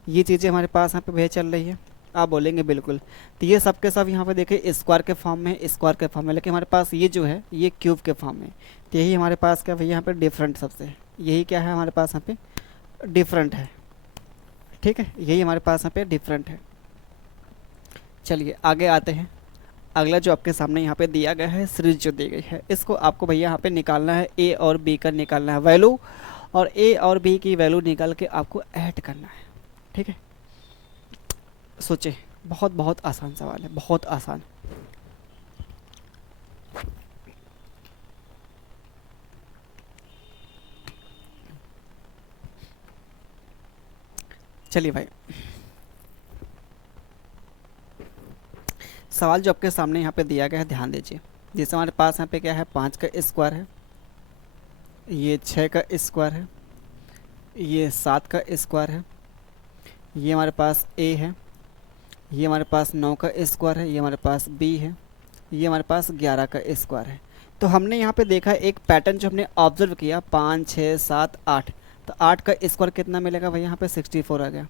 ये चीज़ें हमारे पास यहाँ पे भैया चल रही है, आप बोलेंगे बिल्कुल, तो ये सब के सब यहाँ पे देखिए स्क्वायर के फॉर्म में, स्क्वायर के फॉर्म में, लेकिन हमारे पास ये जो है ये क्यूब के फॉर्म में, तो यही हमारे पास क्या भैया यहाँ पे डिफरेंट सबसे, यही क्या है हमारे पास यहाँ पे डिफरेंट है। ठीक है, यही हमारे पास यहाँ पे डिफरेंट है। चलिए आगे आते हैं, अगला जो आपके सामने यहाँ पे दिया गया है सीरीज जो दी गई है, इसको आपको भैया यहाँ पे निकालना है, ए और बी का निकालना है वैल्यू, और ए और बी की वैल्यू निकाल के आपको ऐड करना है। ठीक है, सोचे, बहुत बहुत आसान सवाल है, बहुत आसान। चलिए भाई, सवाल जो आपके सामने यहाँ पे दिया गया है ध्यान दीजिए। जैसे हमारे पास यहाँ पे क्या है, 5 का स्क्वायर है, ये 6 का स्क्वायर है, ये 7 का स्क्वायर है, ये हमारे पास ए है, ये हमारे पास 9 का स्क्वायर है, ये हमारे पास बी है, ये हमारे पास 11 का स्क्वायर है। तो हमने यहाँ पे देखा एक पैटर्न जो हमने ऑब्जर्व किया, 5 6 7 8। तो 8 का स्क्वायर कितना मिलेगा भाई, यहाँ पे 64 आ गया।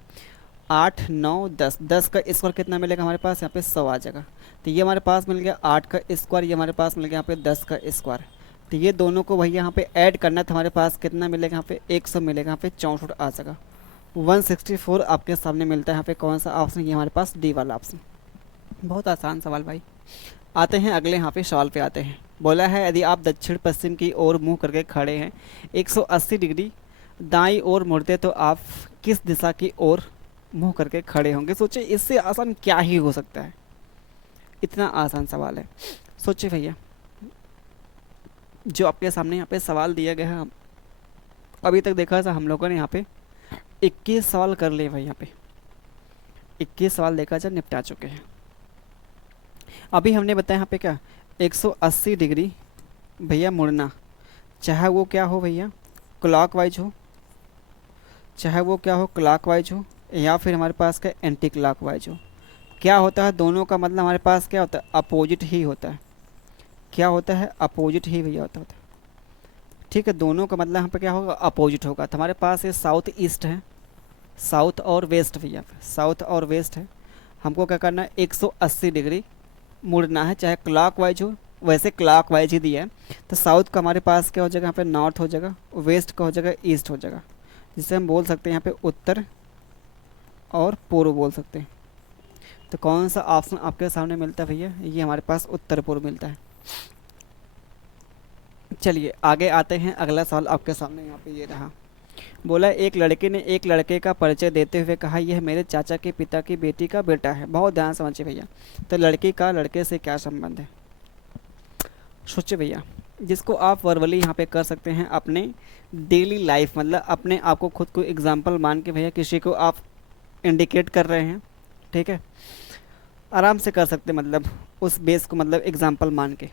8 9 10, 10 का स्क्वायर कितना मिलेगा हमारे पास, यहाँ पे 100 आ जाएगा। तो ये हमारे पास मिल गया 8 का स्क्वायर, ये हमारे पास मिल गया यहाँ पे 10 का स्क्वायर। तो ये दोनों को भैया यहाँ पे ऐड करना था, हमारे पास कितना मिलेगा, यहाँ पे 100 मिलेगा, यहाँ पे 64 आ जाएगा। 164 आपके सामने मिलता है। यहाँ पे कौन सा ऑप्शन, ये हमारे पास डी वाला ऑप्शन। बहुत आसान सवाल भाई। आते हैं अगले यहाँ पे सवाल पे आते हैं। बोला है यदि आप दक्षिण पश्चिम की ओर मुंह करके खड़े हैं, 180 डिग्री दाईं ओर मुड़ते तो आप किस दिशा की ओर मुंह करके खड़े होंगे। सोचिए इससे आसान क्या ही हो सकता है, इतना आसान सवाल है। सोचिए भैया, जो आपके सामने यहाँ पे सवाल दिया गया है, अभी तक देखा था हम लोगों ने यहाँ पे 21 सवाल कर लिए भाई। यहाँ पे 21 सवाल देखा जाए निपटा चुके हैं। अभी हमने बताया यहाँ पे क्या, 180 डिग्री भैया मुड़ना, चाहे वो क्या हो भैया, क्लॉकवाइज हो, चाहे वो क्या हो क्लॉकवाइज हो, या फिर हमारे पास क्या एंटी क्लॉकवाइज हो। क्या होता है दोनों का मतलब, हमारे पास क्या होता है, अपोजिट ही होता है। क्या होता है, अपोजिट ही भैया होता है। ठीक है, दोनों का मतलब यहाँ पे क्या होगा, अपोजिट होगा। तो हमारे पास ये साउथ ईस्ट है, साउथ और वेस्ट भैया, साउथ और वेस्ट है। हमको क्या करना है, 180 डिग्री मुड़ना है, चाहे क्लॉकवाइज हो, वैसे क्लॉकवाइज ही दिया है। तो साउथ का हमारे पास क्या हो जाएगा, यहाँ पे नॉर्थ हो जाएगा, वेस्ट का हो जाएगा ईस्ट हो जाएगा, जिसे हम बोल सकते हैं यहाँ पे उत्तर और पूर्व बोल सकते हैं। तो कौन सा ऑप्शन आपके सामने मिलता है भैया, ये हमारे पास उत्तर पूर्व मिलता है। चलिए आगे आते हैं, अगला सवाल आपके सामने यहाँ पे ये रहा। बोला एक लड़के ने एक लड़के का परिचय देते हुए कहा, यह मेरे चाचा के पिता की बेटी का बेटा है। बहुत ध्यान समझिए भैया। तो लड़की का लड़के से क्या संबंध है, सोचिए भैया। जिसको आप वर्बली यहाँ पे कर सकते हैं अपने डेली लाइफ, मतलब अपने आप को खुद को एग्जाम्पल मान के भैया किसी को आप इंडिकेट कर रहे हैं, ठीक है, आराम से कर सकते हैं, मतलब उस बेस को मतलब एग्जाम्पल मान के।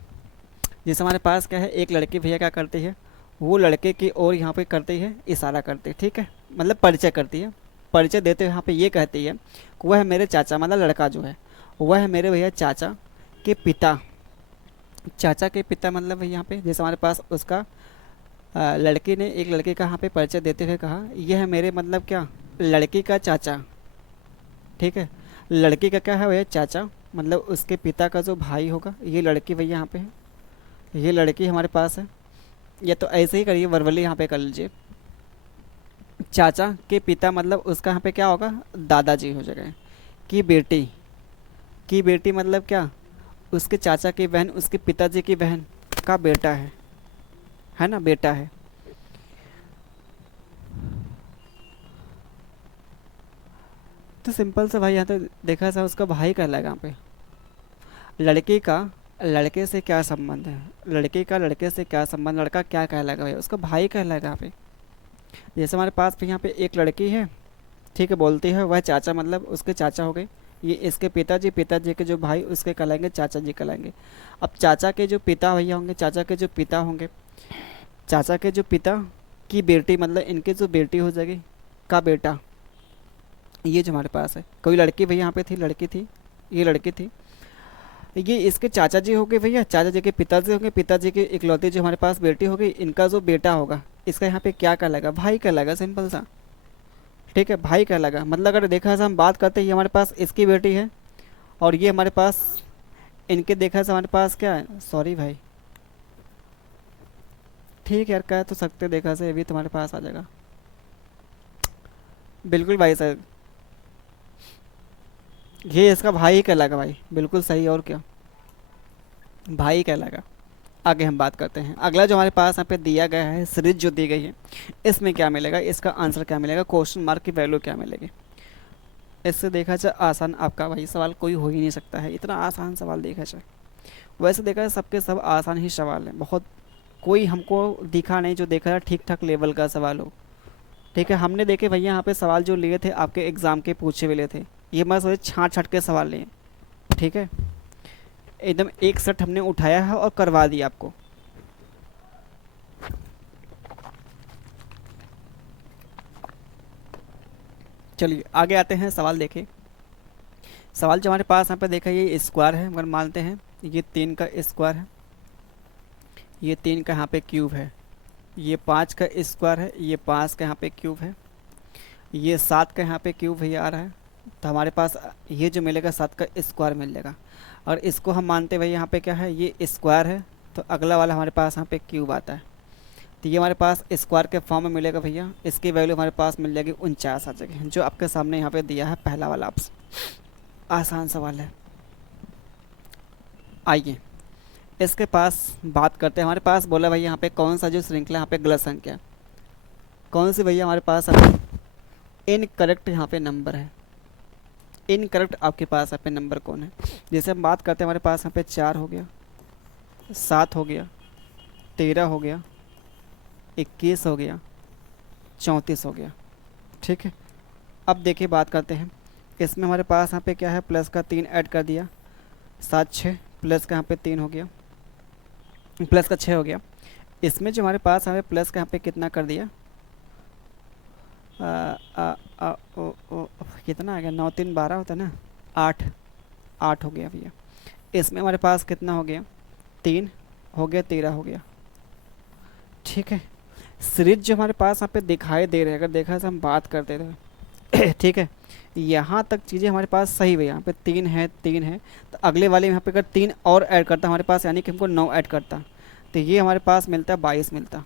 जैसे हमारे पास क्या है, एक लड़की भैया क्या करती है, वो लड़के की ओर यहाँ पे करती है, इशारा करती है, ठीक है, मतलब परिचय करती है। परिचय देते हुए यहाँ पे ये कहती है कि वह मेरे चाचा, मतलब लड़का जो है वह है मेरे भैया चाचा के पिता। चाचा के पिता मतलब भैया यहाँ पे जैसे हमारे पास उसका लड़की ने एक लड़के का यहाँ पे परिचय देते हुए कहा, यह है मेरे मतलब क्या, लड़की का चाचा, ठीक है। लड़की का क्या है भैया, चाचा, मतलब उसके पिता का जो भाई होगा, ये लड़की भैया यहाँ पे है, ये लड़की हमारे पास है। या तो ऐसे ही करिए, वर्बली यहाँ पे कर लीजिए, चाचा के पिता मतलब उसका यहाँ पे क्या होगा, दादाजी हो जाएगा। की बेटी, की बेटी मतलब क्या, उसके चाचा की बहन, उसके पिताजी की बहन का बेटा है ना, बेटा है। तो सिंपल से भाई यहाँ तो देखा जाए उसका भाई कहलाएगा यहाँ पे। लड़की का लड़के से क्या संबंध है, लड़की का लड़के से क्या संबंध, लड़का क्या कहलाएगा भाई, उसका भाई कहलाएगा यहाँ पे। जैसे हमारे पास भी यहाँ पे एक लड़की है, ठीक है, बोलती है वह चाचा, मतलब उसके चाचा हो गए, ये इसके पिताजी, पिताजी के जो भाई उसके कहलाएंगे चाचा जी कहलाएंगे। अब चाचा के जो पिता भैया होंगे, चाचा के जो पिता होंगे, चाचा के जो पिता की बेटी मतलब इनके जो बेटी हो जाएगी का बेटा, ये जो हमारे पास है। कोई लड़की भैया यहाँ पे थी, लड़की थी, ये लड़की थी, ये इसके चाचा जी हो गए भैया, चाचा जी के पिताजी होंगे, पिताजी की इकलौती जो हमारे पास बेटी होगी, इनका जो बेटा होगा इसका यहाँ पे क्या कहलाएगा, भाई कहलाएगा, सिंपल सा, ठीक है, भाई कहलाएगा। मतलब अगर देखा जाए हम बात करते हैं, ये हमारे पास इसकी बेटी है और ये हमारे पास इनके, देखा जाए हमारे पास क्या है, सॉरी भाई, ठीक है यार, कह तो सकते, देखा जाए अभी तुम्हारे पास आ जाएगा, बिल्कुल भाई सर, ये इसका भाई कहलाएगा भाई, बिल्कुल सही, और क्या, भाई कहलाएगा। आगे हम बात करते हैं, अगला जो हमारे पास यहाँ पे दिया गया है, सीरीज जो दी गई है, इसमें क्या मिलेगा, इसका आंसर क्या मिलेगा, क्वेश्चन मार्क की वैल्यू क्या मिलेगी। इससे देखा जाए आसान आपका भाई सवाल कोई हो ही नहीं सकता है, इतना आसान सवाल देखा जाए। वैसे देखा जाए सबके सब आसान ही सवाल है, बहुत कोई हमको दिखा नहीं जो देखा जाए ठीक ठाक लेवल का सवाल हो, ठीक है, हमने देखे भैया यहाँ पे सवाल जो लिए थे आपके एग्ज़ाम के पूछे हुए लिए थे, ये मैं सोचे छाँट छाँट के सवाल लिए। ठीक है, एकदम एक सेट हमने उठाया है और करवा दिया आपको। चलिए आगे आते हैं, सवाल देखें। सवाल जो हमारे पास यहाँ पे देखा, ये स्क्वायर है, मगर मानते हैं ये 3 का स्क्वायर है, ये 3 का यहाँ पे क्यूब है, ये 5 का स्क्वायर है, ये 5 का यहाँ पे क्यूब है, ये 7 का यहाँ पे क्यूब है, ये आ रहा है। तो हमारे पास ये जो मिलेगा 7 का स्क्वायर मिल जाएगा। और इसको हम मानते भाई यहाँ पे क्या है, ये स्क्वायर है, तो अगला वाला हमारे पास यहाँ पे क्यूब आता है। तो ये हमारे पास स्क्वायर के फॉर्म में मिलेगा भैया, इसकी वैल्यू हमारे पास मिल जाएगी 49 आ जाएगी, जो आपके सामने यहाँ पे दिया है पहला वाला ऑप्शन। आसान सवाल है। आइए इसके पास बात करते हैं। हमारे पास बोला भाई यहाँ पे कौन सा जो श्रृंखला यहाँ पे गलत संख्या, कौन सी भैया हमारे पास इनकरेक्ट यहाँ पे नंबर है। इनकरेक्ट आपके पास यहाँ पे नंबर कौन है? जैसे हम बात करते हैं, हमारे पास यहाँ पे 4 हो गया, 7 हो गया, 13 हो गया, 21 हो गया, 34 हो गया। ठीक है, अब देखिए बात करते हैं, इसमें हमारे पास यहाँ पे क्या है, प्लस का 3 ऐड कर दिया, 7 6 प्लस का यहाँ पे 3 हो गया, प्लस का 6 हो गया। इसमें जो हमारे पास हमें प्लस का यहाँ पे कितना कर दिया, कितना आ गया, 9 3 12 होता है ना, 8 हो गया भैया। इसमें हमारे पास कितना हो गया, 3 हो गया, 13 हो गया। ठीक है, सीरीज जो हमारे पास यहाँ पे दिखाई दे रहे हैं, अगर देखा से हम बात करते थे ठीक है, यहाँ तक चीज़ें हमारे पास सही है। यहाँ पे 3 है, 3 है, तो अगले वाले में यहाँ पे अगर 3 और ऐड करता हमारे पास, यानी कि हमको 9 ऐड करता, तो ये हमारे पास मिलता 22 मिलता।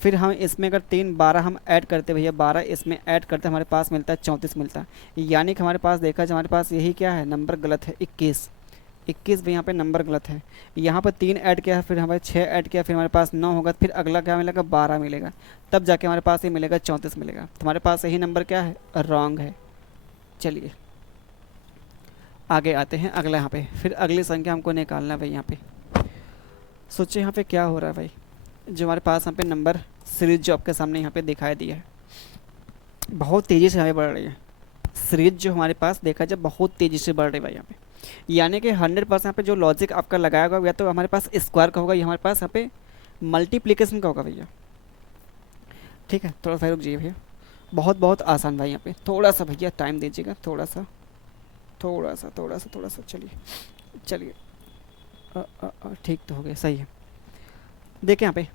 फिर हम इसमें अगर 3 12 हम ऐड करते भैया, 12 इसमें ऐड करते हमारे पास मिलता है 34 मिलता है। यानी कि हमारे पास देखा जाए, हमारे पास यही क्या है, नंबर गलत है, 21 भी यहाँ पे नंबर गलत है। यहाँ पर 3 ऐड किया, फिर हमारे 6 ऐड किया, फिर हमारे पास 9 होगा, फिर अगला क्या मिलेगा, 12 मिलेगा, तब जाके हमारे पास ये मिलेगा 34 मिलेगा। तो हमारे पास यही नंबर क्या है, रॉन्ग है। चलिए आगे आते हैं, अगला यहाँ पे फिर अगली संख्या हमको निकालना है भाई। यहाँ पे सोचिए यहाँ पे क्या हो रहा है भाई, जो हमारे पास यहाँ पे नंबर सीरीज जो आपके सामने यहाँ पे दिखाई दिया है, बहुत तेज़ी से हमें बढ़ रही है। सीरीज जो हमारे पास देखा जाए बहुत तेज़ी से बढ़ रही है भाई यहाँ पे, यानी कि 100% यहाँ पे जो लॉजिक आपका लगाया होगा, या तो हमारे पास स्क्वायर का होगा, या हमारे पास यहाँ पे मल्टीप्लिकेशन का होगा भैया। ठीक है, थोड़ा सा रुक जाइए भैया, बहुत आसान भाई। यहाँ पे थोड़ा सा भैया टाइम दीजिएगा, थोड़ा सा। चलिए ठीक तो हो गया, सही है। देखिए यहाँ पे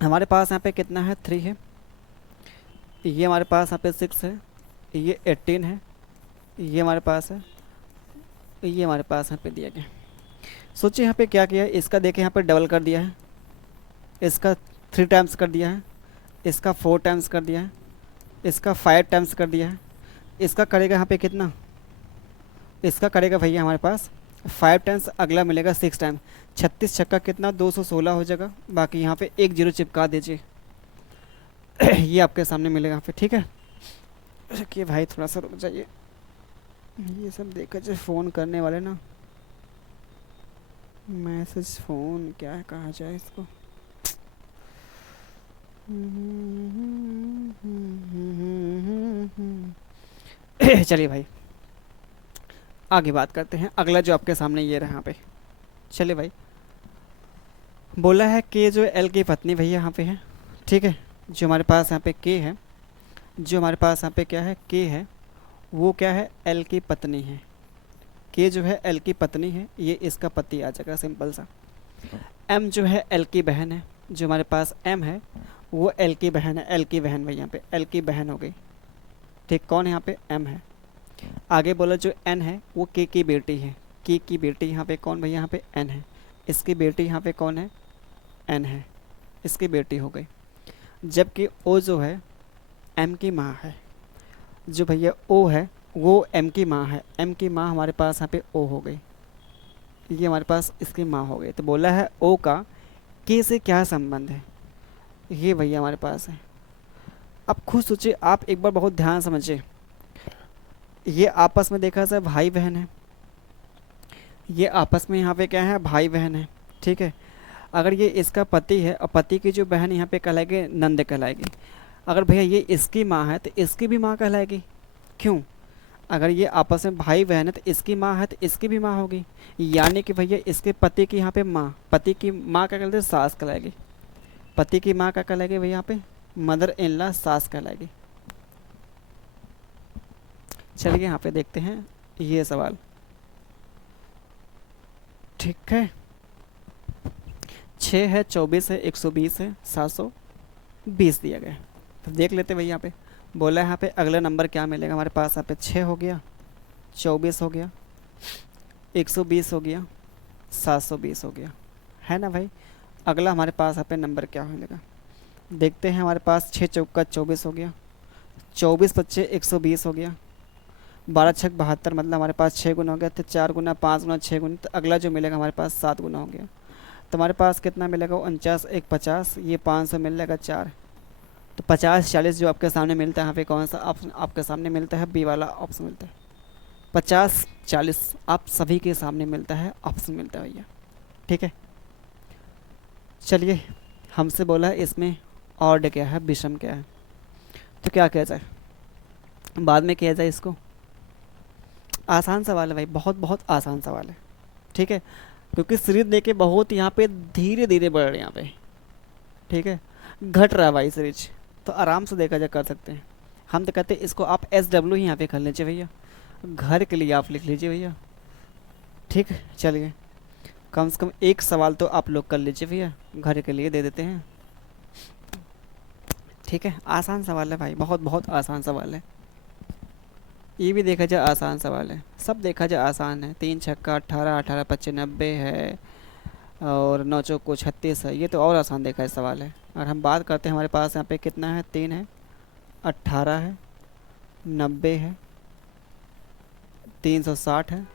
हमारे पास यहाँ पे कितना है, 3 है, ये हमारे पास यहाँ पे 6 है, ये 18 है, ये हमारे पास है, ये हमारे पास यहाँ पे दिया गया। सोचिए यहाँ पे क्या किया है, इसका देखिए यहाँ पे डबल कर दिया है, इसका 3 टाइम्स कर दिया है, इसका 4 टाइम्स कर दिया है, इसका 5 टाइम्स कर दिया है। इसका करेगा यहाँ पे कितना, इसका करेगा भैया हमारे पास 5 टाइम्स, अगला मिलेगा 6 टाइम, 36 छक्का कितना, 216 हो जाएगा। बाकी यहाँ पे 1 0 चिपका दीजिए ये आपके सामने मिलेगा यहाँ पे। ठीक है, कि भाई थोड़ा सा रुक जाइए, ये सब देखा जाए फ़ोन करने वाले ना, मैसेज फ़ोन क्या कहा जाए इसको। चलिए भाई आगे बात करते हैं, अगला जो आपके सामने ये रहा यहाँ पे। चलिए भाई, बोला है कि जो एल की पत्नी भैया यहाँ पे है। ठीक है, जो हमारे पास यहाँ पे के है, जो हमारे पास यहाँ पे क्या है, के है, वो क्या है, एल की पत्नी है। के जो है एल की पत्नी है, ये इसका पति आ जाएगा, सिंपल सा। एम जो है एल की बहन है, जो हमारे पास एम है वो एल की बहन है, एल की बहन भाई यहाँ पे एल की बहन हो गई। ठीक, कौन है यहाँ पे, एम है। आगे बोला जो एन है वो के की बेटी है, के की बेटी यहाँ पे कौन भाई, यहाँ पे एन है, इसकी बेटी यहाँ पे कौन है, एन है, इसकी बेटी हो गई। जबकि ओ जो है एम की माँ है, जो भैया ओ है वो एम की माँ है, एम की माँ हमारे पास यहाँ पे ओ हो गई, ये हमारे पास इसकी माँ हो गई। तो बोला है ओ का के से क्या संबंध है, ये भैया हमारे पास है। अब खुद सोचिए, आप एक बार बहुत ध्यान समझिए, ये आपस में देखा जाए भाई बहन है, ये आपस में यहाँ पे क्या है, भाई बहन है। ठीक है, अगर ये इसका पति है और पति की जो बहन यहाँ पे कहलाएगी नंद कहलाएगी। अगर भैया ये इसकी माँ है तो इसकी भी माँ कहलाएगी। क्यों? अगर ये आपस में भाई बहन है तो इसकी माँ है तो इसकी भी माँ होगी। यानी कि भैया इसके पति की यहाँ पे माँ, पति की माँ क्या कहलाती है? सास कहलाएगी। पति की माँ क्या कहलाएगी भैया? यहाँ पे मदर इन लॉ, सास कहलाएगी। चलिए यहाँ पे देखते हैं ये सवाल। ठीक है, 6 है, 24 है, 120 है, 720 दिया गया है। तो देख लेते भैया यहाँ पे बोला है यहाँ पे अगला नंबर क्या मिलेगा हमारे पास। यहाँ पे 6 हो गया, 24 हो गया, 120 हो गया, 720 हो गया, है ना भाई। अगला हमारे पास यहाँ पे नंबर क्या मिलेगा देखते हैं। हमारे पास 6 चौका 24 हो गया, 24 पच्चे 120 हो गया, 12 छक 72, मतलब हमारे पास 6 गुना हो गया। तो 4 गुना 5 गुना 6 गुना, तो अगला जो मिलेगा हमारे पास 7 गुना हो गया। तो हमारे पास कितना मिलेगा? 49, 1 50, ये 500 मिल जाएगा 4। तो 50 40 जो आपके सामने मिलता है यहाँ पे कौन सा ऑप्शन आपके सामने मिलता है? बी वाला ऑप्शन मिलता है। 50 40 आप सभी के सामने मिलता है, ऑप्शन मिलता है भैया। ठीक है, चलिए हमसे बोला है इसमें ऑड क्या है, विषम क्या है, तो क्या किया जाए? बाद में किया जाए इसको। आसान सवाल है भाई, बहुत बहुत आसान सवाल है। ठीक है, क्योंकि सीरीज देके बहुत यहाँ पे धीरे धीरे बढ़ रहे हैं यहाँ पे। ठीक है, घट रहा है भाई सीरीज, तो आराम से देखा जा कर सकते हैं। हम तो कहते हैं इसको आप SW ही यहाँ पे कर लीजिए भैया, घर के लिए आप लिख लीजिए भैया। ठीक है, चलिए कम से कम एक सवाल तो आप लोग कर लीजिए भैया, घर के लिए दे देते हैं। ठीक है, आसान सवाल है भाई, बहुत बहुत आसान सवाल है। ये भी देखा जाए आसान सवाल है, सब देखा जाए आसान है। 3 छक्का 18, 18 पच्चे 90 है, और 9 चौको 36 है, ये तो और आसान देखा है सवाल है। और हम बात करते हैं हमारे पास यहाँ पे कितना है? 3 है, 18 है, 90 है, 360 है,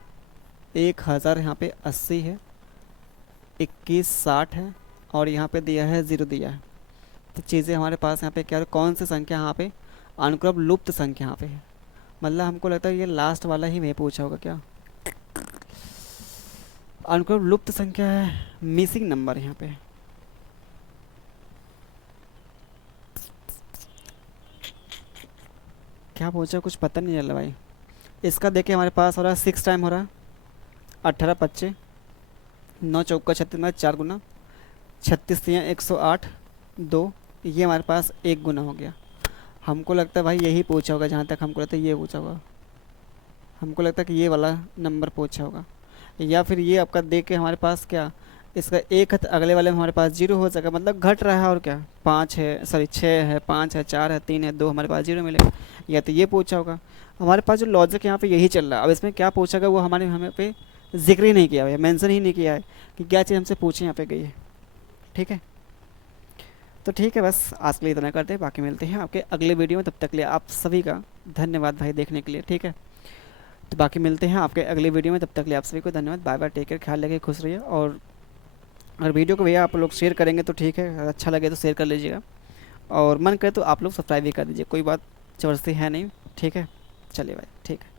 1000 यहाँ पे 80 है, 21 60 है, और यहाँ पे दिया है 0 दिया है। तो चीज़ें हमारे पास यहाँ पे क्या, कौन सी संख्या यहाँ पे अनुक्रम लुप्त संख्या यहाँ पे है? मतलब हमको लगता है ये लास्ट वाला ही मैं पूछा होगा क्या? अनुक्रम लुप्त संख्या है, मिसिंग नंबर यहाँ पे। क्या पूछा कुछ पता नहीं चल रहा भाई। इसका देखिए हमारे पास हो रहा है 6 टाइम हो रहा है, 18 पच्चे 9 चौका 36, मतलब 4 गुना, 36 या 108 2, ये हमारे पास 1 गुना हो गया। हमको लगता है भाई यही पूछा होगा, जहाँ तक हमको लगता है ये पूछा होगा। हमको लगता है कि ये वाला नंबर पूछा होगा, या फिर ये आपका देख के हमारे पास क्या इसका 1 है तो अगले वाले में हमारे पास 0 हो जाएगा, मतलब घट रहा है। और क्या 5 है, सॉरी 6 है, 5 है, 4 है, 3 है, 2, हमारे पास 0 मिलेगा। या तो ये पूछा होगा। हमारे पास जो लॉजिक यहाँ पे यही चल रहा है। अब इसमें क्या पूछा गया वो हमारे हमें पे जिक्र ही नहीं किया है, मेंशन ही नहीं किया है कि क्या चीज़ हमसे पूछे यहाँ पे गई है। ठीक है, तो ठीक है, बस आज के लिए इतना करते हैं, बाकी मिलते हैं आपके अगले वीडियो में। तब तक के लिए आप सभी का धन्यवाद भाई देखने के लिए। ठीक है, तो बाकी मिलते हैं आपके अगले वीडियो में, तब तक के लिए आप सभी को धन्यवाद। बाय बाय, टेक केयर, ख्याल रखिए, खुश रहिए। और अगर वीडियो को भैया आप लोग शेयर करेंगे तो ठीक है, अच्छा लगे तो शेयर कर लीजिएगा, और मन करे तो आप लोग सब्सक्राइब भी कर दीजिए, कोई बात ज़बरदस्ती है नहीं। ठीक है, चलिए भाई, ठीक है।